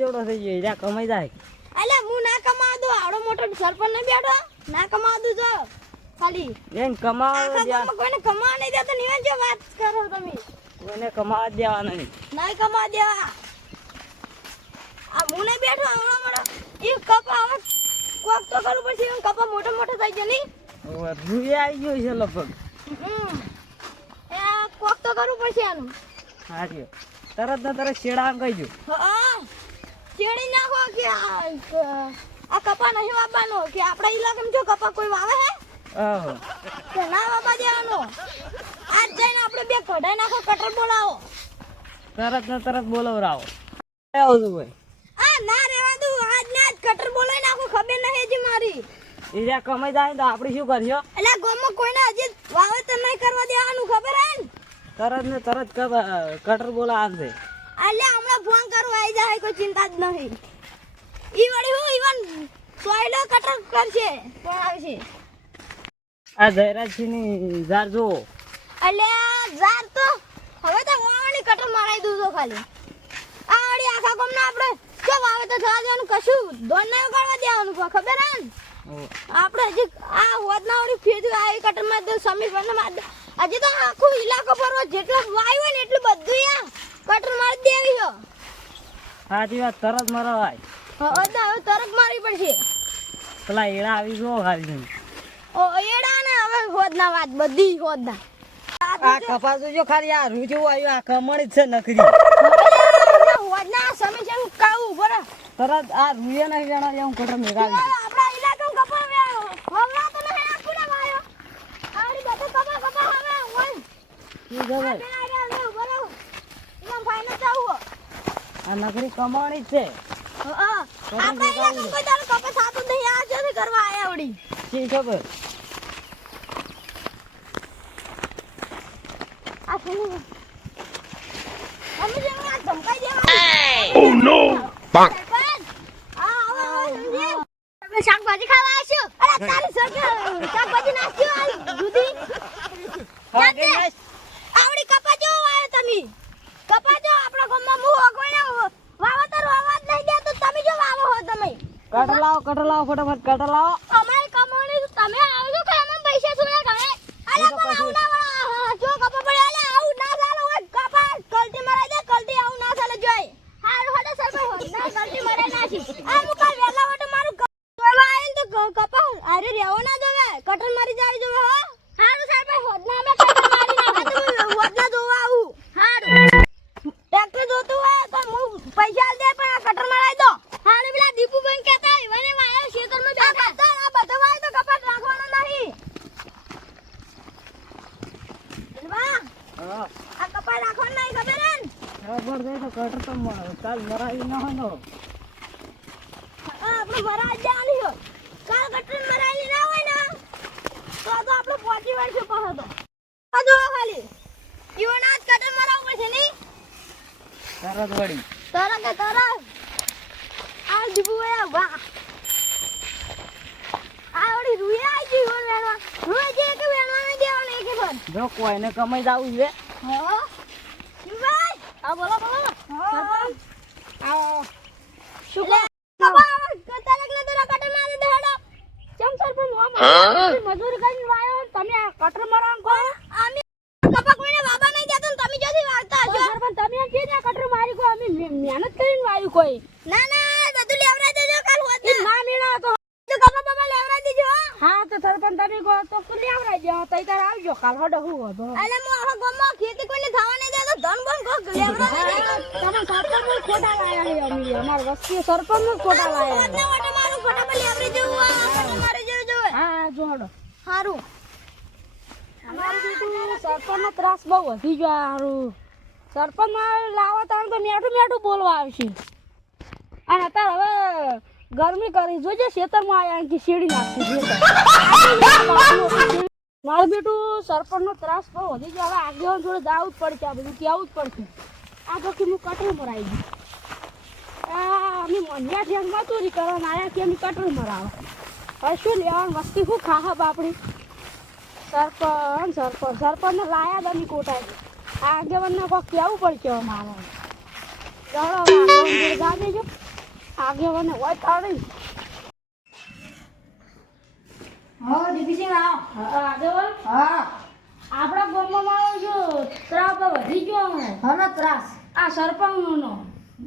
જોડો થઈ ગયો કમાઈ જાય. અલ્યા હું ના કમાવા દઉં આવડો મોટો સરપંચ નહીં બેઠો. ના કમાવા દઉં જો ખાલી. કમાવા આખા કોઈને કમાવા નહીં દેતો નિવાન જો વાત કરો તમે. કોઈને કમાવા દેવાના નહીં. નહીં કમાવા દેવા. આ હું નહીં બેઠો આવડો મોટો. એ કપા હવે કોક તો કરવું પડશે એમ કપા મોટો મોટો થઈ ગયો નહીં. રૂએ આવી ગયો છે લગભગ. કોક તો કરવું પડશે આનું. હા તરત ને તરત શેડા કહીજો હા ચેડી નાખો કે આ કપા નહીં વાવવાનો કે આપણા ઇલાકામાં જો કપા કોઈ વાવે હે? આહો ના વાવવા દેવાનો. આજ જઈને આપણે બે કઢાઈ નાખો કટર બોલાવો. તરત ને તરત બોલવરાવો. આવો છું ભાઈ આ ના રેવા દઉં આજ ના આજ કટર બોલાવી નાખો ખબર નહીં હજી મારી. ઈરા કમાઈ જાય તો આપણે શું કરશો? એટલે ગામમાં કોઈને હજી વાવેતર નહીં કરવા દેવાનું ખબર હે ને? તરત ને તરત કટર બોલા આવશે એટલે હમણાં ફોન કરું આવી જાય કોઈ ચિંતા જ નહીં. ઈ વળી હું ઈવન સોયલો કટર કરશે પણ આવશે. આ જયરાજસિંહની જાર જો અલ્યા જાર તો હવે તો વાવણી કટર મારાઈ દઉં તો ખાલી. આ વળી આખા ગામના આપણે જો વાવેતર થવા દેવાનું કશું દોડ નહીં ઉગાડવા દેવાનું પણ ખબર હે ને. આપણે હજી આ હોદના વળી ફેજ આવી કટરમાં દે સમીર બંને માં હજી તો આખું ઇલાકો પર જેટલું વાયુ હોય ને એટલું બધું યા કટર મારી દેવી છો સાચી વાત તરત મરવાય હવે તો હવે તરત મારવી પડશે. પેલા એડા આવી ગયો ખાલી. ઓ એડા ને હવે હોદના વાત બધી હોદના. આ કપાસ જો ખાલી આ રૂ જેવું આવ્યું આ કમણ જ છે નકરી હવે હોદના સમય છે કાવું બરાબર. તરત આ રૂયા નહીં જણા હું કટર મેળાવી. આપણા ઇલાકામાં કપા હવે હવે સમજે. આપણે શાકભાજી ખાવા આવીશું? અરે તારી સરકાર શાકભાજી નાખ્યું હાલ દૂધી જાતે. આવડી કપા જો વાયો તમે કપા જો આપણા ગામમાં મું કોઈને વાવતર વાવા જ નહીં દેતો તમે જો વાવો હો તમે કટર લાવો કટર લાવો ફટાફટ કટર લાવો અમારી કમાણી તો તમે આવજો કે અમે પૈસા સુયા ગમે અલે એ તો પણ કશું આવું ના જો કપા પડે અલે આવું ના ચાલે હોય કપા કલટી મરાઈ દે કલટી આવું ના ચાલે જોઈ હારું હડે સરપંચ હોય ના કલટી મરાઈ નાખી આ મુકા વેલા વટે મારું જોવા આઈન તો ક- કપા અરે રેવો ના જોવે કટર મારી જાવી જોવે હો હારું સરપંચ હોદના અમે કટર મારી નાખા તો હોદના જોવા આવું હારું ટ્રેક્ટર જોતું હોય તો હું પૈસા આલ દે પણ આ કટર મરાઈ દો હાલે પેલા દીપુભાઈ કહેતા હોય મને વાયો ખેતરમાં બેઠા આ બધો વાય તો કપાટ રાખવાનો નહીં બલવા, હા આ કપાટ રાખવાનો નહીં ખબર હે ને? ખબર જાય તો કટર તો મ- કાલ મરાવી ન હોય તો હા, આપણે મરાઈ જ જવાની છે. કાલ કટર મરાયેલી ના હોય ને તો તો આપણે પહોંચી વળશે પાછો તો આ ખાલી. જ પડશે તરત વળી. તરત તરત. આ દીપુભાઈ વાહ આ ઓલી રૂએ આવી ગઈ વેણવા. જે કે વેણવા નહીં દેવાનું એકે પણ જો કોઈને કમાઈ જાવું છે. હા. આ બોલો બોલો. આવો શું કહો તારક ને તારા કટર મારી દે હેડો ચમ સરપંચ હું મજૂરી કરીને વાયો તમે આ કટર મારવાનું કહો અમે કપા કોઈને વાબા નહીં દેતો ને તમે જોથી એમ કીધું કટર મારી કો અમે મહેનત કરીને વાયું કોઈ ના ના બધું લેવડાઈ દેજો કાલ હોત ના. મેણા તો તો કપા બાબા લેવરા દેજો હા. તો સરપંચ તમે કહો તો લેવડાઈ જો તઈ તાર આવજો કાલ હડો હું હડો અલે મો આખા ગામમાં ખેતી કોઈને થવા નહીં દેતો ધન બન કો લેવરા તમે સરપંચનું ખોટા લાયા હે અમે અમાર વસ્તી સરપંચનું ખોટા લાયા હે હોતને મારું ખોટા ફટાફટ લેવડાઈ જેવું આ મારે જેવું જોવે. હા જો હડો. હારું. અમારું બીજું સરપંચ નો ત્રાસ બહુ વધી ગયો હારું. સરપંચ લાવો તાણ તો મેઠું મેઠું બોલવા આવશે. અને અત્યારે હવે ગરમી કરી, જોજે ખેતરમાં આયા કે શેડી નાખી મારું બેટું સરપંચ નો ત્રાસ બહુ વધી ગયો હવે આગળ થોડું જવું જ પડશે, આ બધું કહેવું જ પડશે. આ તો કે હું કટરું મરાઈ ગયું અમે મંડ્યા છે મજૂરી કરવાના આયા કે અમે કટરું મરાવે. હવે લેવાનું વસ્તી, શું ખાહા બાપડી? સરપંચ સરપંચ, સરપંચને લાયા દમી કોટાય આ આગેવાનને કોક કહેવું પડશે ચાલો જોડે દેજો આગેવાને હોય તાળી હા દીપીસિંહ આવો. હા, આગેવાન? હા. આપણા ગામમાં મારો જો ત્રાપ વધી ગયો હવે ત્રાસ? આ સરપંચનો.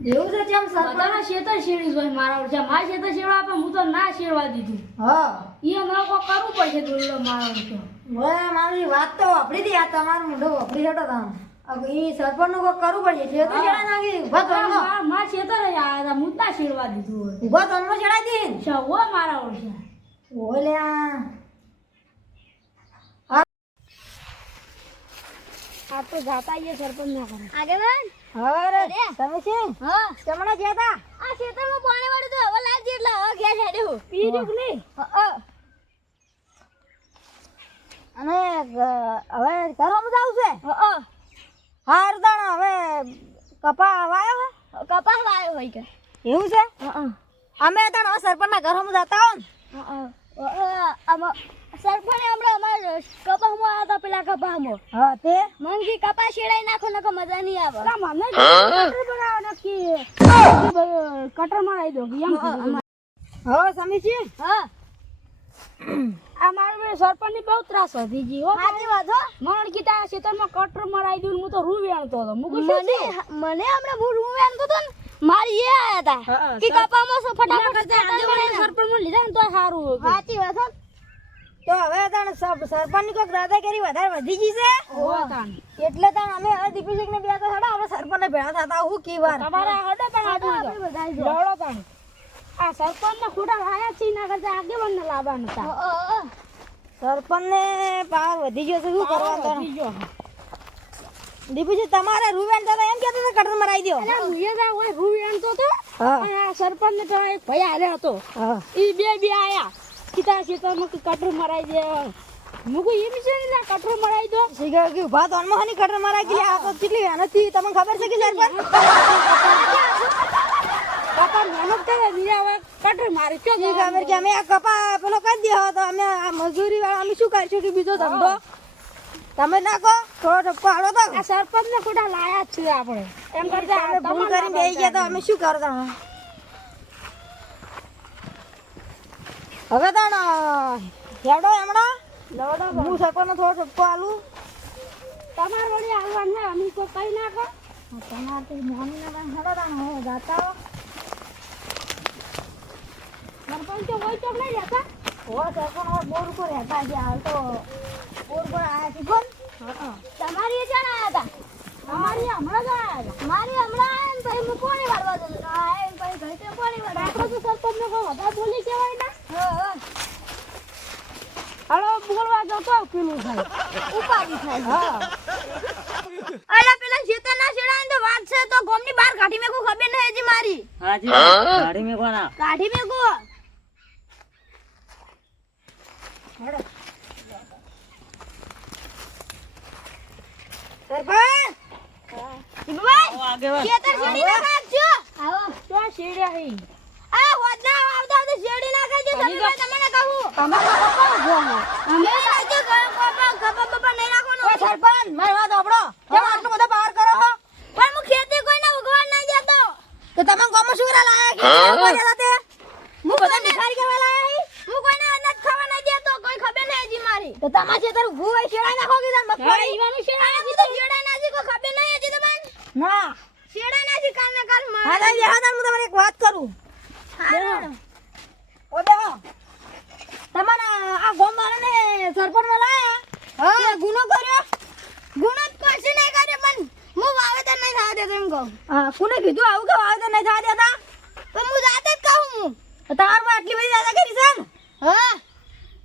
એવું છે જેમ સરપંચ? બધાના શેતર શેડી હોય મારા ઓળખે. મારા શેતર શેડવા આપે હું તો ના શેડવા દીધું. હા. એ મારે કો કરવું પડશે દુલ્લો મારા ઓળખે. મારી વાત તો વાપરી દી આ તમારું મોઢું વાપરી હેઠો તમે. હવે ઈ સરપંચનું કરવું પડશે છે તો છેડા નાખી ઊભા તોડનો મારા શેતર જ આયા હતા હું જ દીધું હોય. ઊભા તોડનો છેડાઈ દી. છવો મારા ઓળખે ઓલે આ. આ તો જાતા એ સરપંચ ના કરે આગેવાન અરે. તમે છે? હા. ચમડા ગયા તા આ ખેતરમાં પાણી વાળું તો હવે લાગજે એટલે હવે ઘેર હેડ્યું પી રહ્યું નહીં? અને હવે ઘરમાં જાવ આવશે હા. હાર દાણા હવે કપા વાયો હે? કપા વાયો હોય કે. એવું છે? અમે તણ સરપંચ ના ઘરમાં જતા હો ને સરપંચ હમણાં અમારે કપામાં આવ્યા હતા પેલા કપામાં હા તે? મંગી કપા શેડાઈ નાખો નકો મજા નહીં આવે. મને બનાવો નક્કી. કટર મારાઈ દો એમ કીધું. સમીજી હા. આ મારું બે સરપંચની બહુ ત્રાસ વધી ગઈ હો સાચી વાત હો મણ કીધા આ ખેતરમાં કટર મરાઈ દીધું હું તો રૂ વેણતો હતો મું મને? મને હમણાં હું રૂ વેણતો હતો ને મારી એ આયા હતા કે કપામાં સો ફટાફટ આજે મને સરપંચ મને લીધા ને તો સારું. સાચી વાત હો તો હવે તાણ સરપંચની કોઈક દાદાગીરી વધારે વધી ગઈ છે. એટલે તાણ અમે હવે દીપીસિંહ ને બે તો હેડો આપણે સરપંચને ભેળા થતા હું કી વાર તમારે હડે પણ આપણે છે. લડો તાન. આ સરપંચના ખોટા લાયા છે એના કરતા આગેવાનને લાવવા નતા. અ, અ, અ. સરપંચ ને પાવર વધી ગયો છે શું કરવાનું વધી તમારે રૂવેન તો એમ કહેતા હતા કટર મરાઈ દો અલા, મુયે જા હોય રૂવેન તો તો અને આ સરપંચને તો એક ભાઈ હારે હતો. ઈ બે બે આયા. કીતા છે તો મુક કટર મરાઈ દે મુકુ એમ છે ને કટર મરાઈ દો સીગા કે ઊભા તો અનમોહનની કટર મરાઈ ગયા આ તો કેટલી નથી તમને ખબર છે કે સરપંચ? કટર મહેનત કરે બીજા હવે કટર મારી ચો શી ખબર કે અમે આ કપા પેલો કરી દો તો અમે આ મજૂરી વાળા અમે શું કરશું કે બીજો ધંધો? તમે નાખો થોડો ઠપકો હાલો તો. આ સરપંચ ને ખોટા લાયા છે આપણે. એમ કરતા અમે ભૂલ કરીને બેસી ગયા તો અમે શું કરતા હવે તાણ હેડો હમણાં હું સરપંચ થોડો ઠપકો આલું. તમારે વળી આવવાનું અમે કોઈ કઈ નાખો તમારે મોહની ના હેડો તાણ જાતા. સરપંચ તો હોય તો નહીં રહેતા હો સરપંચ હવે બોર ઉપર રહેતા છે હાલ તો બોર ઉપર આયા છે. કોણ તમારી એ ચાણ આયા હતા? અમારી હમણાં જ આયા હતા. મારી હમણાં આયા ને પછી હું પાણી વાળવા જતો? હતો. પછી ઘરે પાણી વાળવા આપણે તો સરપંચ ને કોઈ વધારે બોલી કહેવાય ને. હા, હા. હાલો બોલવા જતો પેલું થાય. ઉપાડી થાય. હા. અલા પેલા જેતર ના છેડા ને તો વાત છે તો ગોમની બહાર કાઢી મેકું ખબર નહીં હજી મારી. હાજી મેં કોના કાઢી મેકું ના આવો સરપંચ મારી વાત કેમ આટલો બધો બહાર કરો પણ હું ખેતી કોઈને ઉગવા ના દેતો તો તમે ગોમાં શું લાયા કે? હું બધા ભિખારી કરવા લાયા હું કોઈને અનાજ ખાવા ના દેતો હજી મારી. તો તમા છે તારું ભૂ હોય શેડાઈ નાખો કે તમ હા મગફળી ઈવાનું શેડા નાજી હું તો શેડા નાજી કો ખબર નહીં હજી તમને? ના. શેડા નાજી કાલ ના કાલ હા મારે તો બેહો તાર હું તમને એક વાત કરું. હારું. ઓ બેહો તમારા આ ગોમ વાળાને સરપંચમાં હા. ગુનો કર્યો? ગુનો કશું નહીં કરે પણ હું વાવેતર નહીં થવા દેતો એમ કહું. હા કોને કીધું આવું કે વાવેતર નહીં થવા દેતા પણ હું જાતે જ કહું હું તો તમારમાં આટલી બધી દાદાગીરી છે ને હા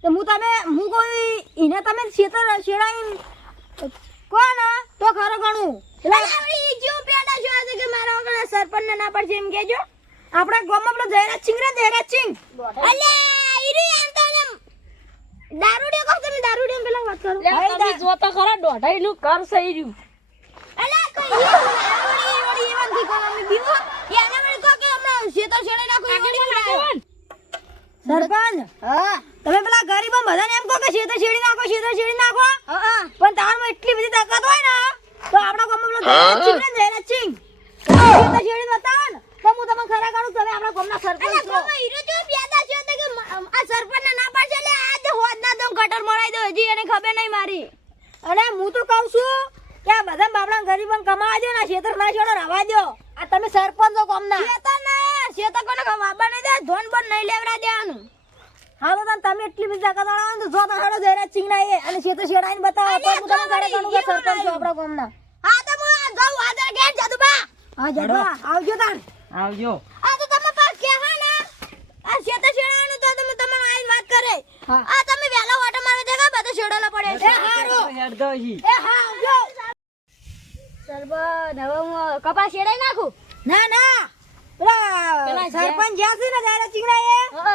તો હું તમે હું કોઈ એને શેતર શેડાઈ કોણ તો ખરો વળી પેડા છો આજે કે મારા વગર સરપંચ ને પડશે એમ કેજો. આપણા ગામમાં પેલો જયરાજ સિંહ રે જયરાજ સિંહ. અલ્યા ઈરી આમ તો દારૂડિયો કહો તમે દારૂડિયો પેલા વાત કરો. ખરા દોઢાઈ નું કર સહી રહ્યું અલા કઈ ઈ વળી વળી એવા થી કહો અમે બીવો એને વળી કહો કે હમણાં શેતર છેડે નાખો એ વળી બોલાયો સરપંચ? હા. તમે પેલા ગરીબો બધાને એમ કહો કે શેતર શેડી નાખો શેતર શેડી નાખો. હા પણ તારમાં એટલી બધી તાકાત હોય ને તો આપણા ગામમાં પેલો સિંહ રે જયરાજ સિંહ. તો બતાવો ને તો હું તમને ખરા કાઢું તમે આપણા ગામના સરપંચ અલા છો. ગોમાં હીરો જો પ્યાદા છે તો કે મ- આ સરપંચને ના પાડશે એટલે આજ હોદના દમ ગટર મરાઈ દો હજી એને ખબર નહીં મારી. અને હું તો કહું છું કે આ બધા બાપડા ગરીબન કમાવા દો ને ખેતર ના છોડો રવા દો આ તમે સરપંચ છો ના શેતર ના શેતર કોને વાબા નહીં દે ધોન બોન નહીં લેવરા દેવાનું. હાલો તો તમે એટલી બધી તાકાત વાળા તો જો તો હાડો જયરાજ સિંહ એ અને ખેતર શેડાઈને બતાવો. તો હું તમને ખરા કરું કે સરપંચ છો આપણા ના હા તો હું આ જાઉં આદર ઘેર જાદુબા. હા જગા આવજો તાણ આવજો. આ તો તમે પાસ કહેવા ને. આ શેતર શેડાવાનું તો તમે તમને આઈને વાત કરે. હા. આ તમે વેલા વાટો મારે દેખા બધો શેડોલો પડે. છે હેડતો દોહી એ હા આવજો. સરબત હવે હું કપાસ શેડાઈ નાખું? ના ના. પેલા સરપંચ જ્યાં છે ને સિંહ ના એ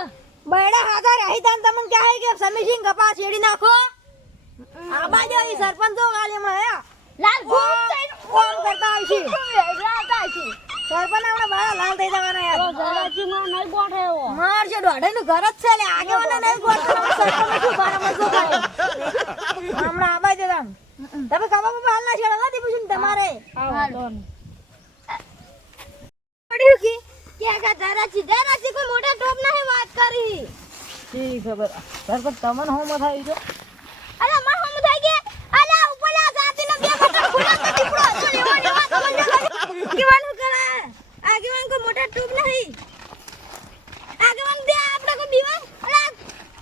બૈડા હાથા રહી તાન તમને કહે કે સમીસિંહ કપા છેડી નાખો. આ બાજુ ઈ સરપંચ તો ખાલી હમણાં હે. લાલ કોમ કરતા આવશે રાતા છે. સરપંચ આપણે બાળા લાલ થઈ જવાના યાર. જરાજીમાં નહીં ગોઠે એવો. માર છે દોઢે નું ઘર જ છે લે. આગે મને નહીં ગોઠતો સરપંચ શું બારામાં શું કરે હમણાં આ બાજુ તાન તમે કપા બપા હાલ ના છેડો દે પૂછું તમારે પડ્યું કે? કે આગા જરા છી જરા છી કોઈ મોટા ટોપ નહીં વાત કરી. શી ખબર? સરપંચ તમને હોમ આવી છે અલા માં હમ થઈ ગયા? અલા ઉપલા સાથી ના બે બટન ખુલા તો દીપડો તો લેવા લેવા તો મને કેવાનું કરે. આગેવાન કોઈ મોટા ટોપ નહીં આગેવાન દે આપણે કોઈ બીવાન અલા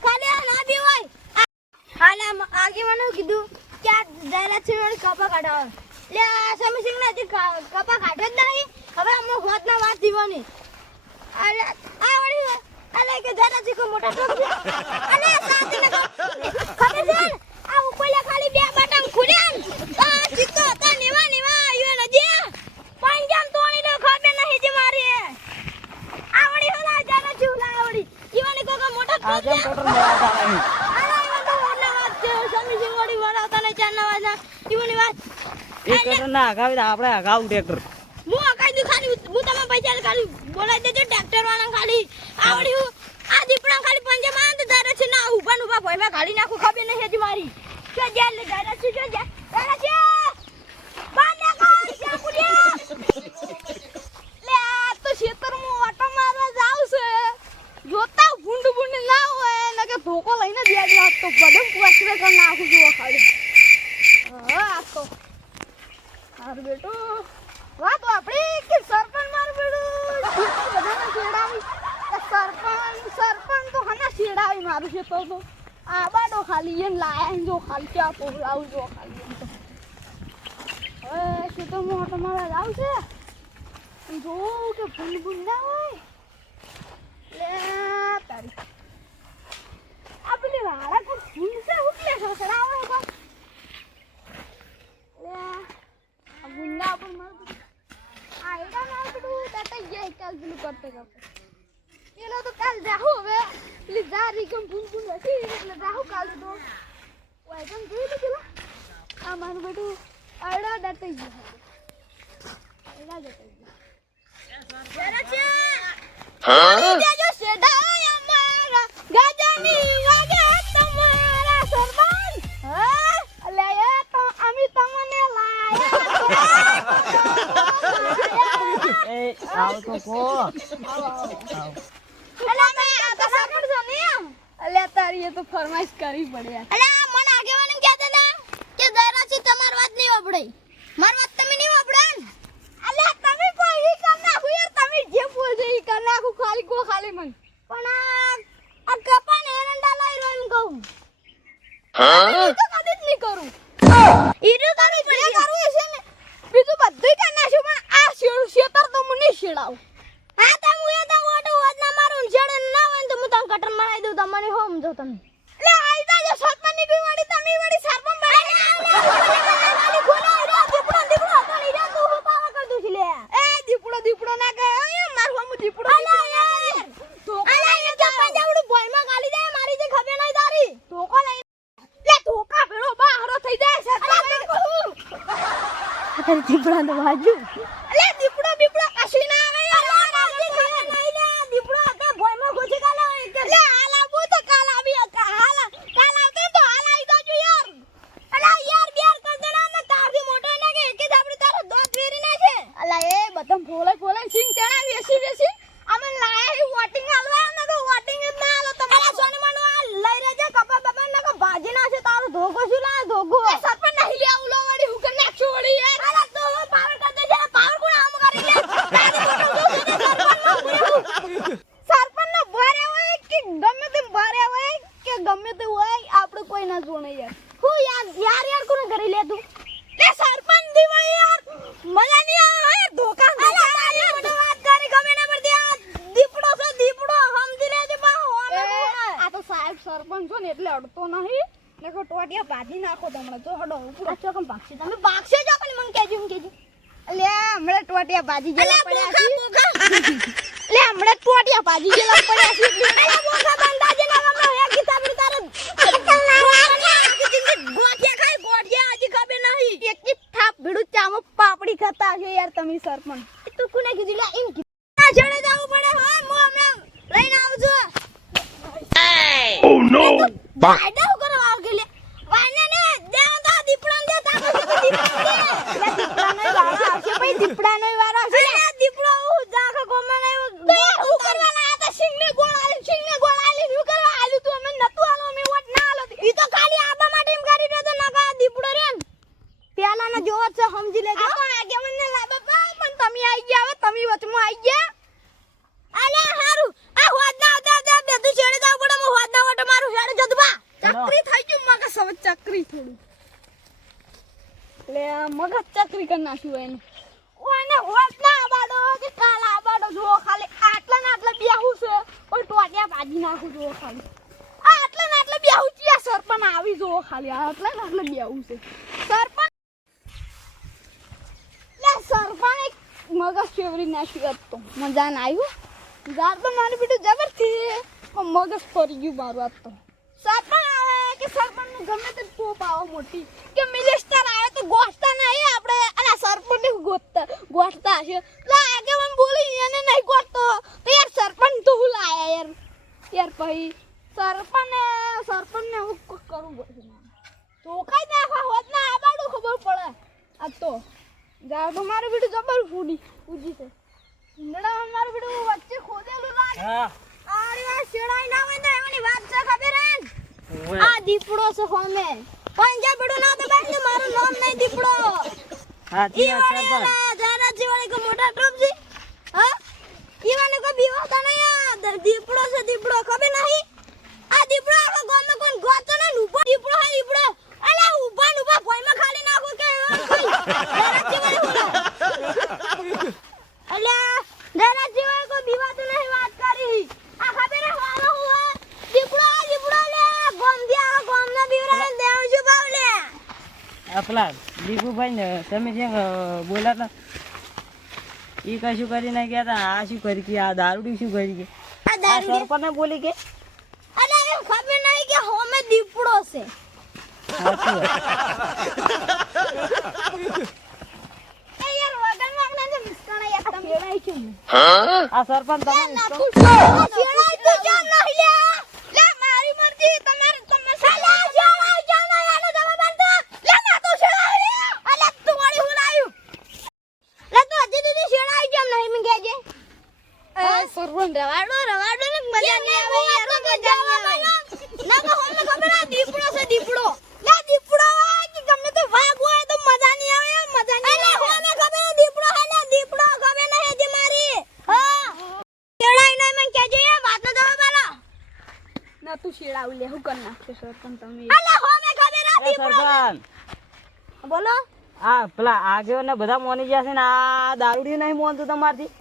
ખાલી ના બીવાય હાલા આગેવાને કીધું કે આ જરાચી નો કપા કાઢાવ લે આ સમીસિંગ ના હજી કા- કપા કાઢે જ નહીં. હવે અમને હોત ના વાત દીવાની અલે આ વળી અલે કે જરાચી કોઈ મોટા છે? અલે સાથી ને ખબર છે? આ ઉપરલા ખાલી બે બટન ખુલ્યા આ ચિત્તો હતા નીવા નીવા આવ્યો ને જે. પંજામ તોણી તો ખબર નહીં જે મારી આવડી હોલા કોકા મોટા ટોપ કોટર લેવા જાણે છે. અલા ઈવન તો ઓરના વાત છે સમી સિંગવાડી વાળા વાજા ઈવની વાત. એ કોટર ના હગાવી દે, આપણે હગાવું ટ્રેક્ટર હું અકાઈ દઉં ખાલી? હું તમે પૈસા ખાલી બોલાવી દેજો ટ્રેક્ટર વાળા ખાલી. આવડી હું. આ દીપડા ખાલી પંજે માં તો ધારે છે ના ઊભા ઊભા ભોયમાં ગાડી નાખું ખબર નહીં હજી મારી. કે જ્યાં લે દારા છે જો જ્યાં? છે. લે આ તો ખેતરમાં ઓટો મારવા જાવ છે. જોતા ભૂંડ ભૂંડ ના હોય ને કે ધોકો લઈને બે દે તો બધું પૂછવે નાખું જો ખાલી. હા આ તો હાર બેટો. વાત આપણી કે સરપંચ માર બેડું બધાને છેડાવી સરપંચ સરપંચ તો હના છેડાવી મારું છે તો તો. આ બાડો ખાલી એને લાયા જો ખાલી ક્યાં પોલાવું જો ખાલી એમ હવે શું તો મોટો મારા લાવશે જોઉં કે ભૂલ ભૂલ ના હોય લે તારી આ પેલી વાળા કોઈ ભૂલ છે ઉઠલે સસરાવે તો લે આ ગુંડા પર માર આ એડા માર બધું તાતા જાય કાલ પેલું કરતે કરતે એનો તો કાલ જાહુ હવે જા રીકમ ભૂલ ભૂલ હતી એટલે જાહુ કાલ તો ઓય કેમ જોઈ લીધું આ મારું બેટું અડા ડટાઈ ગયું એડા ડટાઈ ગયું જરા છે હા દેજો સેડાય અમારા ગાજાની વાગે આવ તો કો અલે મે આ તો સરપંચ છો ને એમ? અલે તારી એ તો ફરમાઈશ કરવી પડે આ મન આગેવાને કહેતા હતા કે દરાસી તમાર વાત નહીં વાપડે માર વાત તમે નહીં વાપડે અલે તમે કોઈ ઈ કર નાખો યાર તમે જે બોલજો ઈ કર નાખો ખાલી કો ખાલી મન પણ આ આ કપાને એરંડા લઈ રહ્યો એમ કહું હા તો કદી જ નહીં કરું ઈરું કરવું પડે કરવું છે ને બીજું બધું કરી નાખ્યું પણ આ શેડ શેતર તો મને શેડાવ હા તો હું એ તો ઓટો વાત ના મારું શેડ ના હોય ને તો હું તને કટર મરાઈ દઉં તમને હોમ જો તમે લે આઈ તા જો સરપંચની કોઈ વાડી તમે વાડી સરપંચ બનાવી ખાલી ખોલા રે દીપડો દીપડો તો લઈ જા તું પાવા કર દઉં લે એ દીપડો દીપડો ના કહે એ મારું હમ દીપડો દીપડો ના કરે અલા એ ચપ્પા જાવડું બોયમાં ગાલી દે મારી જે ખબર નહીં તારી ધોકો લઈ લે ધોકા ભેળો બહારો થઈ જાય છે દીપડા તો વાજુ અલે દીપડો દીપડો કશી ના આવે અલા રાજી ખબર નહીં લે દીપડો કે ભોયમાં ઘુસી ગાલે કે લે હાલ આબુ તો કાલ આવી હાલ કાલ આવતે તો હાલ આવી જાજો યાર અલા યાર બ્યાર કર દેના ને તારથી મોટો ના કે કે આપણે તારો દોત વેરી ના છે અલા એ બધો ભોગવો એ સરપંચ નહીં લે આવું લો વળી હું કરી નાખશું વળી યાર અરે તો હું પાવર કરી દે છે પાવર કોણ આમ કરી લે સરપંચ નો ભરે હોય કે ગમે તેમ ભરે હોય કે ગમે તે હોય આપણે કોઈ ના જોણે યાર હું યાર યાર યાર કોને કરી લે તું લે સરપંચ દી વળી યાર મજા નહીં આવે યાર ધોકા અલા તારી મને વાત કરી ગમે ના પડતી આ દીપડો છે દીપડો સમજી લેજે બા આ તો સાહેબ સરપંચ છો ને એટલે અડતો નહીં નકો ટોટિયા ભાજી નાખો તમને જો હડો ઉપર ચોકમ ભાગશે તમે ભાગશે જો પણ મને કેજો હું કેજો લે હમણે ટોટિયા ભાજી જેલા પડ્યા છે લે હમણે ટોટિયા ભાજી જેલા પડ્યા છે અલે બોખા બંધા જે ના ગમે હે ગીતા બી તારે ગોઠિયા ખાય ગોઠિયા હજી ખબર નહીં એક એક થાપ ભીડું ચામો પાપડી ખાતા છે યાર તમે સરપંચ તું કોને કીધું? લે એમ કીધું. ના જડે જવું પડે હો હું હમણાં લઈને આવજો ઓ નો Bonk. આડા હું કરવા આવ ગેલે વાને ને દે તો દીપડાને દે તા દીપડા દે દીપડા વારો આવશે પછી દીપડાનો વારો આવશે. દીપડો હું જાખ ગોમાં નહીં હું કરવાના? લાયા તા સિંગ ને ગોળ આલી સિંગ ગોળ આલી હું કરવા આલ્યું તું અમે નતું આલો અમે વોટ ના આલો ઈ તો ખાલી આબા માટે એમ કરી રહ્યો તો નકા દીપડો રે ને પેલા ના જોવો છે સમજી લેજો. આ તો આગે મને લાગે પણ તમે આવી ગયા હવે તમે વચમાં આવી ગયા? અલે હારું. આ હોદ ના આવતા આવતા બેધું છેડે જાવ પડે હું હોદ ના વટે મારું હેડ જદ ચક્રી થઈ ગયું મગજ હવે ચક્રી થોડું. લે આ મગજ ચક્રી કરી નાખ્યું એને. ઓને હોદ ના આબાડો કે કાલા આબાડો જો ખાલી. આટલા ને આટલા બેહું છે. ઓય ટોટિયા ભાજી નાખું જો ખાલી. આ આટલા ને આટલા બેહું છે સરપણ આવી જો ખાલી. આટલા ને આટલા બેહું છે સરપંચ લે સરપંચ એક મગજ ફેવરી નાખ્યું હતું તો મજા ના આવ્યું ઝાડ તો મારી બેટું જબરથી પણ મગજ ફરી ગયું મારું આજ તો. સરપંચ આવે કે સરપંચ ગમે તે ટોપ આવો મોટી. કે મિનિસ્ટર આવે તો ગોઠતા નહીં આપણે. અને સરપંચ ગોતતા ગોઠતા હશે. લા આગે મને બોલી એને નહીં ગોઠતો તો યાર સરપંચ તો હું લાયા યાર. યાર ભાઈ સરપંચ સરપંચને હું કરું કરવું તો કઈ નાખવા હોત ના આબાડું ખબર પડે. આ તો. તો મારું બેટું જબર ફૂડી. ઉજી છે. નડા મારું બેટું વચ્ચે ખોદેલું લાગે. હા. અરે આ શેડાઈ ના હોય તો એની વાત છે ખબર હે? ને? આ દીપડો છે ફોમે જે બેડું ના તો બેઠ મારું નામ નહીં દીપડો. હા જી સરપંચ આ જાનાજી વાળી કો મોટા ટ્રપ છે હા? ઈવાને કો કો બીવાતા નહીં આ દીપડો છે દીપડો ખબર નહીં? આ દીપડો આખો ગામમાં કોણ ગોતો ને ઊભો દીપડો હે દીપડો. અલા ઊભા ને ઊભા ભોયમાં ખાલી નાખો ના પેલા દીપુભાઈ ને તમે જે બોલ્યા હતા એ કશું કરી ના ગયા તા. આ શું કરી કે આ દારૂડી શું કરી કે? આ આ પર સરપંચ બોલી કે? અરે ખબર નહીં કે હોમે દીપડો છે. આ સરપંચ તમે સાલા શેડાઈ જાન યાર જવાબ આલતો લે ના તું શેડાઈ લે અલે તું વાળી હું લાયું લે તું હજી સુધી શેડાઈ કેમ નહીં મને કહેજે સરવન રવાડો રવાડો ને મજા નહીં આવે યાર મજા નહીં આવે ના તો હોમે ખબર આ દીપડો છે દીપડો લે દીપડો હોય કે ગમે તે વાઘ હોય તો મજા નહીં આવે મજા નહીં આવે હોમે ખબર આ દીપડો હે લે દીપડો ખબર નહીં હજી મારી હા શેડાઈ નહીં મને કહેજે એ વાતનો જવાબ આલો ના તું શેડાવી લે હું કરી નાખશે સરપંચ તમે સરપંચ બોલો. આ પેલા આગેવાન ને બધા મોની ગયા છે ને આ દારૂડી નહીં મોનતું તમારથી.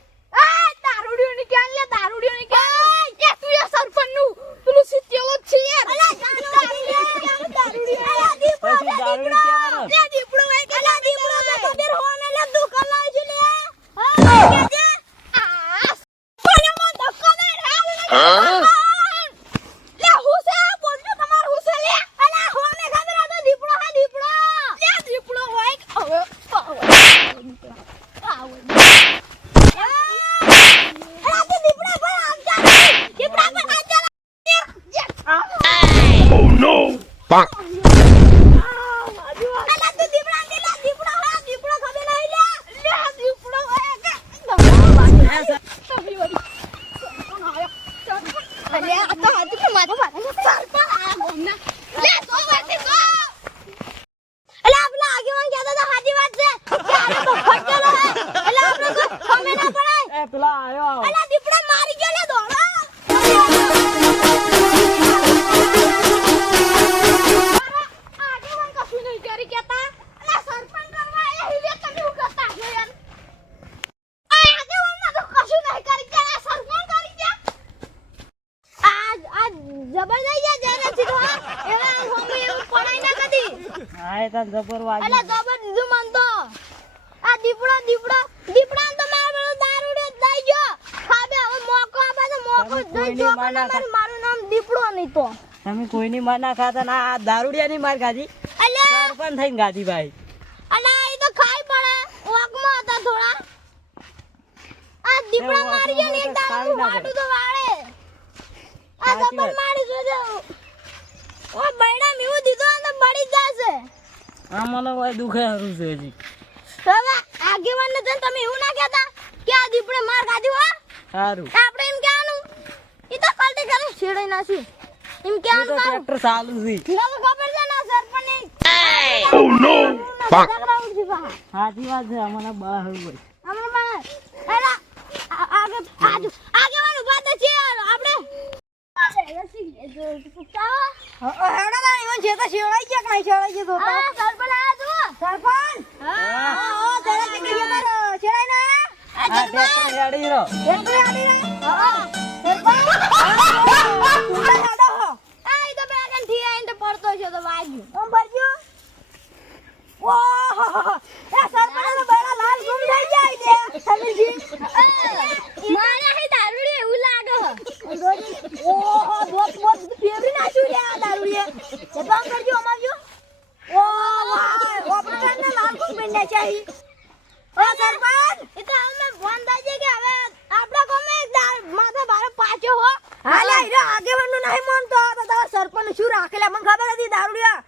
હા એ તાર અલા જબર દીધું મન તો. આ દીપડો દીપડો દીપડા તો મારા પેલો દારૂડે જ દઈ ગયો. ખાબે હવે મોકો આપે તો મોકો દઈ ગયો માના મારું- નામ દીપડો નહીં તો. તમે કોઈની માર ના ખાતા ના આ દારૂડિયાની માર ખાધી. અલ્યા સરપંચ થઈને ગાધી ભાઈ. અલા એ તો ખાઈ પડે. વાકમાં હતા થોડા. આ દીપડા મારી ગયા ને એક દારૂ વાટું તો વાળે. આ જબર. મારી જોજો ઓ બૈડા મીવું દીધો અને બળી જશે. આ મને ભાઈ દુખે હરું છે હજી હવે આગેવાન ને તમે એવું ના કહેતા કે આ દીપડે માર ખાધી હો સારું આપણે એમ કહેવાનું એ તો કલ્ટી કરી છેડાઈ નાસી એમ એ તો ટ્રેક્ટર ચાલુ છે મને ખબર છે ના સરપંચ ઓ નો Bonk. સાચી વાત છે મને બહાર હોય આગે આજ લાલ ગુમ થઈ જાય છે સમીરજી મારે હે દારૂડી એવું લાગે ઓહો દોત મોત ફેવરી નાખ્યું લે આ દારૂએ એ કામ કરજો અમારજો ઓ વાહ ઓપરેટર ને લાલ ગુમ બની નાખ્યા ઈ ઓ સરપંચ એ તો અમે ફોન થાય છે કે હવે આપણા ગામે એક દાર- માથે બારે પાછો હો હાલે હીરો આગેવાનનું નહીં માનતો તો તમારા સરપંચ શું રાખેલા મને ખબર હતી દારૂડિયા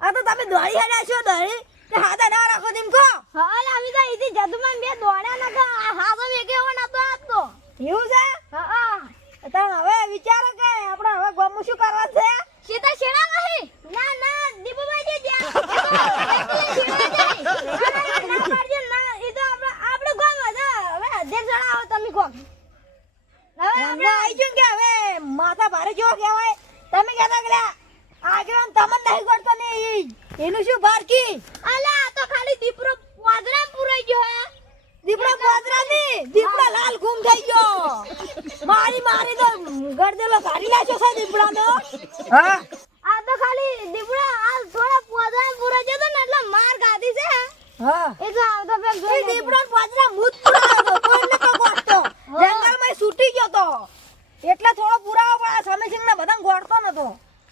આ તો તમે દોડી હેડ્યા છો દોડી કે હાથે ના રાખો તેમ કહો હાલ આવી તો ઈથી જદુમાન બે દોડ્યા નતા આ હાથો વેગે હો નતો આપતો એવું છે હા તમે હવે વિચારો કે આપણે હવે ગમું શું કરવા છે સીતા શેણા વાહી ના ના દીપુભાઈ જે જ્યાં ના પાડજો ના ઈ તો આપણે આપણે ગામ હતા હવે અધ્યક્ષ જણા આવો તમે કોક હવે એમને આવી ગયું કે હવે માથા ભારે જેવો કહેવાય તમે કહેતા કે આગેવાન તમને નહીં ગોળતો ને ઈ. એનું શું બારકી અલા આ તો ખાલી દીપરો વાદરા પુરાઈ ગયો હે. દીપડો પોદરા ની દીપડો લાલ ગુમ થઈ ગયો. મારી મારી તો ગરદેલો કાઢી નાખ્યો છે દીપડાનો. હા? આ તો ખાલી દીપડા આ થોડા પોદરા પુરાઈ ગયો તો ને એટલે માર ખાધી છે હા. એટલે આવતો પેક એ જોઈ દીપડો પોદરા મૂત પુરાયો તો કોઈને તો ગોળતો જંગલમાં છૂટી ગયો તો. એટલે થોડો પુરાવો પણ આ સમીસિંહ ને બધા ગોળતો નતો.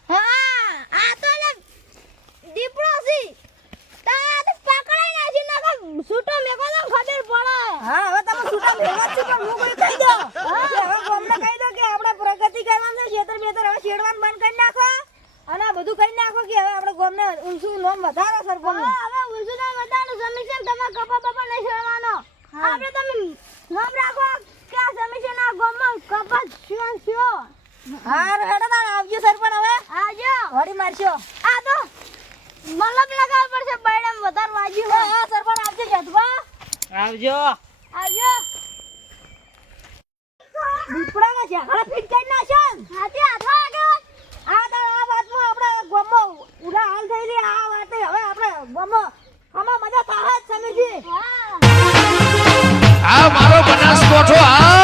હા આ તો લે દીપડો સી તા તો પકડાઈ નાખી ના છૂટો મેકો તો ખબર પડે. હા હવે તમે છૂટા જ છો પણ હું કોઈ કહી દો હવે ગોમને કહી દો કે આપણે પ્રગતિ કરવાનું છે ખેતર બેતર હવે છેડવાનું બંધ કરી નાખો. અને આ બધું કરી નાખો કે હવે આપણે ગોમને ઊંચું નોમ વધારો સર હા, હવે ઉલસુના વધારો સમીક્ષા તમે કપા બપા નહીં છેડવાનો આપણે તમે નામ રાખો કે આ સમીક્ષા ના ગામમાં કપા શિવન શિવો હા હેડો તાણ આવજો સરપંચ હવે. આજો વળી મારશો. આ તો મલબ લગાવવા પડશે બૈડમ વધારે વાગ્યું હા હા સરપંચ આવજો જતવા આવજો. આજો દીપડાના ઝાકડા ફીટ કરી નાખો ને. હાથી હાથવા આગળ આ તાણ આ વાતમાં આપણે ગોમમાં ઉડા હાલ થયેલી આ વાતે હવે આપણે ગોમમાં આમાં મજા જ સમીજી? હા. આ મારો બનાસકોઠો આ